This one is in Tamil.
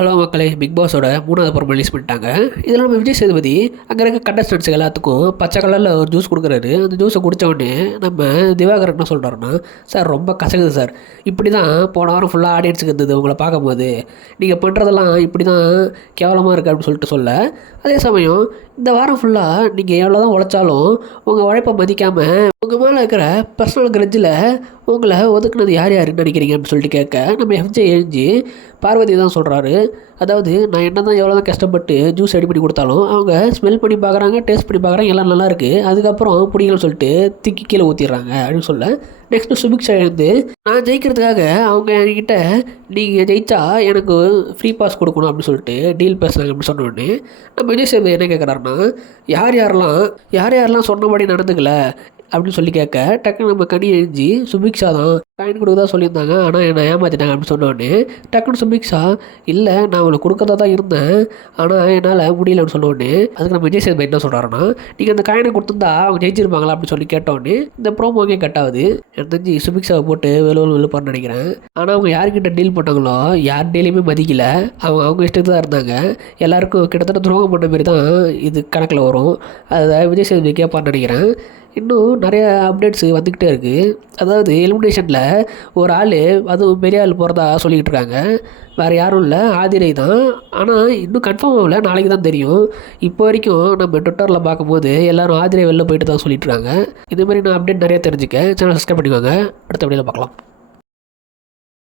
ஹலோ மக்களே, பிக் பாஸோட 3வது படம் ரிலீஸ் பண்ணிட்டாங்க. இதில் நம்ம விஜய் சேதுபதி அங்கே இருக்க கண்டஸ்டன்ட்ஸ் எல்லாத்துக்கும் பச்சை கலரில் ஒரு ஜூஸ் கொடுக்குறாரு. அந்த ஜூஸை குடித்த உடனே நம்ம திவாகர் என்ன சொல்கிறாருன்னா, சார் ரொம்ப கசகுது சார், இப்படி தான் போன வாரம் ஃபுல்லாக ஆடியன்ஸுக்கு இருந்தது உங்களை பார்க்கும்போது, நீங்கள் பண்ணுறதெல்லாம் இப்படி தான் கேவலமாக இருக்குது அப்படின்னு சொல்லிட்டு சொல்ல, அதே சமயம் இந்த வாரம் ஃபுல்லாக நீங்கள் எவ்வளோ தான் உழைச்சாலும் உங்கள் உழைப்பை மதிக்காமல் உங்கள் மேலே இருக்கிற பர்சனல் கிரட்ஜில் உங்களை ஒதுக்குனது யார் யாருன்னு நினைக்கிறீங்க அப்படின்னு சொல்லிட்டு கேட்க, நம்ம எஃப்ஜே எழுஞ்சி பார்வதி தான் சொல்கிறாரு. அதாவது நான் என்ன தான் எவ்வளோ தான் கஷ்டப்பட்டு ஜூஸ் ரெடி பண்ணி கொடுத்தாலும் அவங்க ஸ்மெல் பண்ணி பார்க்குறாங்க, டேஸ்ட் பண்ணி பார்க்குறாங்க, எல்லாம் நல்லா இருக்குது, அதுக்கப்புறம் பிடிக்கலன்னு சொல்லிட்டு திக்கி கீழே ஊற்றிடுறாங்க அப்படின்னு சொல்ல, நெக்ஸ்ட்டு சுபிக்ஷா எழுந்து நான் ஜெயிக்கிறதுக்காக அவங்க என்கிட்ட நீங்கள் ஜெயிச்சா எனக்கு ஃப்ரீ பாஸ் கொடுக்கணும் அப்படின்னு சொல்லிட்டு டீல் பேசுகிறாங்க அப்படின்னு சொன்ன உடனே நம்ம விஜய் சேதுபதி என்ன கேட்குறாருன்னா, யார் யாரெல்லாம் சொன்னபடி நடந்துக்கல அப்படின்னு சொல்லி கேட்க, டக்குன்னு நம்ம கனி எழுஞ்சி சுபிக்ஷா தான் காயின் கொடுக்க தான் சொல்லியிருந்தாங்க, ஆனால் என்னை ஏமாற்றிட்டாங்க அப்படின்னு சொன்னோடனே டக்குன்னு சுபிக்ஷா இல்லை நான் அவங்களுக்கு கொடுக்கறதா தான் இருந்தேன், ஆனால் என்னால் முடியலன்னு சொன்னோடனே அதுக்கு நம்ம விஜய் சேதுபதி என்ன சொல்கிறாருன்னா, நீங்கள் அந்த காயினை கொடுத்துருந்தா அவங்க ஜெயிச்சிருப்பாங்களா அப்படின்னு சொல்லி கேட்டோடனே இந்த ப்ரோமோங்கே கட்டாகுது. எனக்கு தெரிஞ்சு சுபிக்ஷாவை போட்டு வெளுப்பான்னு நினைக்கிறேன். ஆனால் அவங்க யார்கிட்ட டீல் பண்ணாங்களோ யார் டீலையுமே மதிக்கல, அவங்க இஷ்டத்துக்கு தான் இருந்தாங்க. எல்லாருக்கும் கிட்டத்தட்ட துரோகம் பண்ண மாரி தான் இது கணக்கில் வரும். அதை விஜய் சேதுபதி கேட்பான்னு நினைக்கிறேன். இன்னும் நிறைய அப்டேட்ஸு வந்துக்கிட்டே இருக்குது. அதாவது எலிமினேஷனில் ஒரு ஆள், அதுவும் பெரிய ஆள் போகிறதா சொல்லிக்கிட்டு இருக்காங்க. வேறு யாரும் இல்லை, ஆதிரை தான். ஆனால் இன்னும் கன்ஃபார்ம் ஆகல, நாளைக்கு தான் தெரியும். இப்போ வரைக்கும் நம்ம ட்விட்டரில் பார்க்கும்போது எல்லோரும் ஆதிரை வெளில போயிட்டு தான் சொல்லிட்டு இருக்காங்க. இதுமாதிரி நான் அப்டேட் நிறைய தெரிஞ்சுக்க சேனல் சப்ஸ்கிரைப் பண்ணிக்கோங்க. அடுத்த வீடியோவில் பார்க்கலாம்.